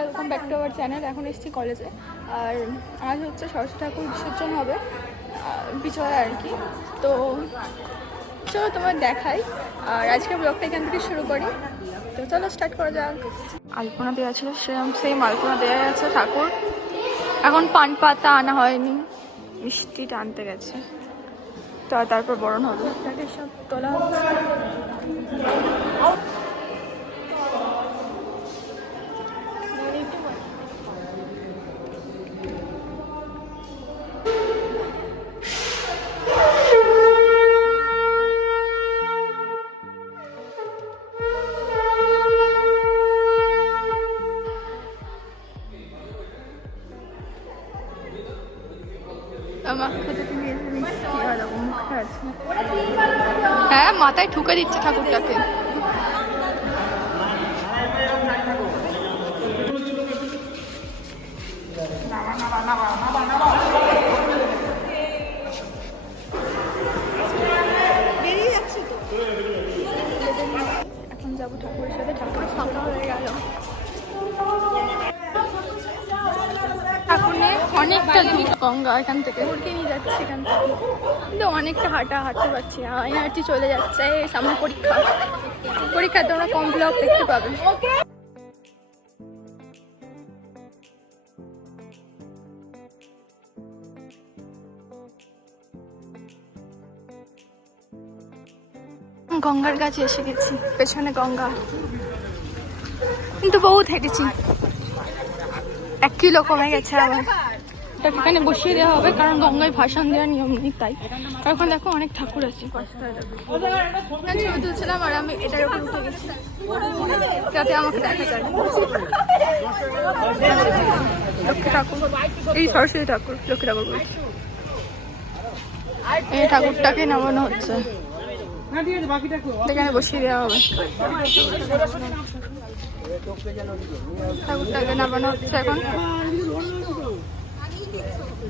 Welcome back to our channel এখন এসেছি কলেজে আর আজ হচ্ছে সরস্বতী ঠাকুর বিসর্জন হবে পিছনে আর কি। তো চলো তোমার দেখাই। আর আজকে ব্লগটা এখান থেকে শুরু করি। তো চলো স্টার্ট করা যাক। আলপনা দেওয়া ছিল সেরকম সেম আলপনা দেওয়া আছে ঠাকুর। এখন পান পাতা আনা হয়নি মিষ্টিটা আনতে গেছে। তো তারপর বরণ হবে। সব তোলা হচ্ছে। হ্যাঁ মাথায় ঠুকে দিচ্ছে ঠাকুরটাকে। অনেকটা দূর। গঙ্গা এখান থেকে। উড়কে নিয়ে যাচ্ছে এখান থেকে। কিন্তু অনেকটা হাঁটা, হাঁটতে পারছি না। হাঁটি চলে যাচ্ছে, সামনে পরীক্ষা। পরীক্ষায় তোমরা কম ব্লগ দেখতে পাবে। গঙ্গার কাছে এসে গেছি, পেছনে গঙ্গা। কিন্তু বহুত হেঁটেছি। এক কিলো কমে গেছে আবার এটা এখানে বসিয়ে দেওয়া হবে, কারণ গঙ্গায় ভাসান দেওয়ার নিয়ম নেই তাই। আর এখন দেখো অনেক ঠাকুর আছে। আর আমি যাতে আমাকে দেখা যায়। লক্ষ্মী ঠাকুর। সরস্বতী ঠাকুর, লক্ষ্মী ঠাকুর এই ঠাকুরটাকে নামানো হচ্ছে। এখানে বসিয়ে দেওয়া হবে। ঠাকুরটাকে নামানো হচ্ছে এখন।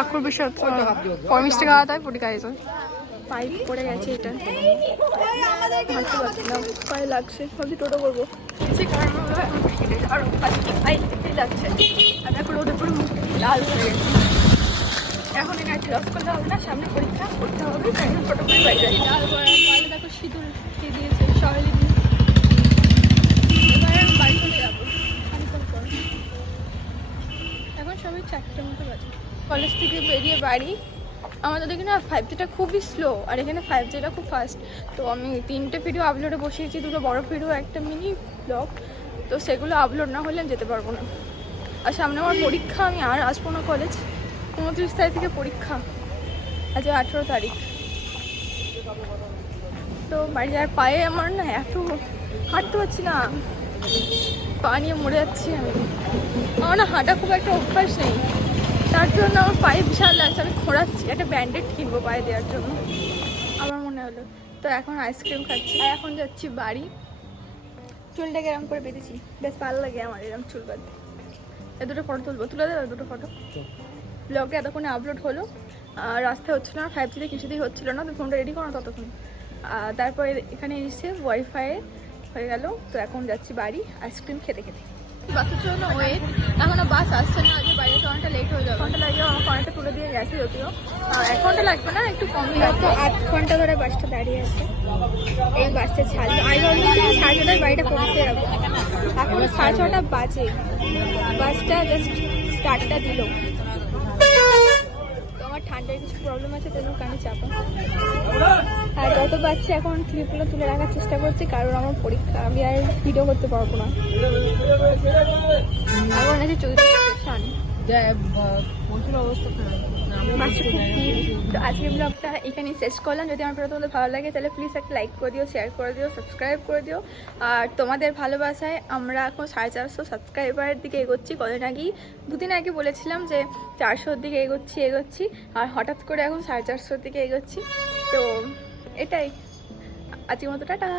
ঠাকুর বিসর্জন পরমিষ্টি খাওয়া হয় পুটি গাইছে পাইপ পড়ে গেছে এটা। হাঁটতে পারছি না পায়ে লাগছে ভাবছি টোটো করব। আর আজকে পায়ে হেঁটেই লাগছে আর এখন পুরো লাল হয়ে গেছে। এখন করতে হবে না সামনে পরীক্ষা করতে হবে তাই জন্য টোটো করে বাইরে যাই লাল পায়ে দেখো সিঁদুর দিয়ে দিয়েছে সহেলি দিয়ে। এবার আমি বাড়ি চলে যাব। এখন সবাই চারটে মতো বাজে। কলেজ থেকে বেরিয়ে বাড়ি। আমাদের এখানে ফাইভ জিটা খুবই স্লো আর এখানে ফাইভ জিটা খুব ফাস্ট তো আমি তিনটে ভিডিও আপলোডে বসিয়েছি, দুটো বড় ভিডিও একটা মিনি ব্লগ তো সেগুলো আপলোড না হলে আমি যেতে পারব না। আর সামনে আমার পরীক্ষা, আমি আর আসব না কলেজ উনত্রিশ তারিখ থেকে পরীক্ষা। আজ আঠেরো তারিখ। তো বাড়ি যাওয়ার পায়ে আমার না এত হাঁটতে পারছি না। পা নিয়ে মরে যাচ্ছি আমি। আমার না হাঁটা খুব একটা অভ্যাস নেই। তার জন্য আমার পায়ে বিশাল লাগছে আমি খোঁড়াচ্ছি একটা ব্যান্ডেড কিনবো পায়ে দেওয়ার জন্য। আমার মনে হলো তো এখন আইসক্রিম খাচ্ছি। আর এখন যাচ্ছি বাড়ি। চুলটাকে এরম করে বেঁধেছি। বেশ ভালো লাগে আমার এরম চুল বাঁধতে। এ দুটো ফটো তুলবো। তুলে দেবো দুটো ফটো ব্লগে এতক্ষণে আপলোড হলো। আর রাস্তায় হচ্ছিল না ফাইভ জিতে কিছুতেই হচ্ছিল না। তো ফোনটা রেডি করো ততক্ষণ। আর তারপরে এখানে এসে ওয়াইফাই হয়ে গেল। তো এখন যাচ্ছি বাড়ি আইসক্রিম খেতে খেতে। বাসের জন্য ওয়েট এখনও বাস আসছে না আজকে তো অনেকটা লেট হয়ে যাবে। ঘণ্টা লাগে আমাকে অনেকটা তুলে দিয়ে গেছে যদিও। এক ঘণ্টা লাগবে না একটু কম লাগবে। আধ ঘণ্টা ধরে বাসটা দাঁড়িয়ে আছে। এই বাসটা ছাড়বে। আগে অলরেডি সাড়ে ছটায় বাড়িটা পৌঁছে যাব। এখন সাড়ে ছটা বাজে। বাসটা জাস্ট স্টার্টটা দিল। আমার ঠান্ডার কিছু প্রবলেম আছে তেমন কানে চাপা। আর যত বাচ্চা এখন ক্লিপগুলো তুলে রাখার চেষ্টা করছি কারণ আমার পরীক্ষা আমি আর ভিডিও করতে পারব না। এখন আছে চৌধুরী আজকে বাসে এখানেই শেষ করলাম। যদি আমার ভিডিও তোমাদের ভালো লাগে, তাহলে প্লিজ একটা লাইক করে দিও শেয়ার করে দিও সাবস্ক্রাইব করে দিও। আর তোমাদের ভালোবাসায় আমরা এখন সাড়ে চারশো সাবস্ক্রাইবারের দিকে এগোচ্ছি। কদিন আগেই, দুদিন আগে বলেছিলাম যে চারশোর দিকে এগোচ্ছি এগোচ্ছি। আর হঠাৎ করে এখন সাড়ে চারশোর দিকে এগোচ্ছি। তো এটাই। আজকের মতো, টাটা!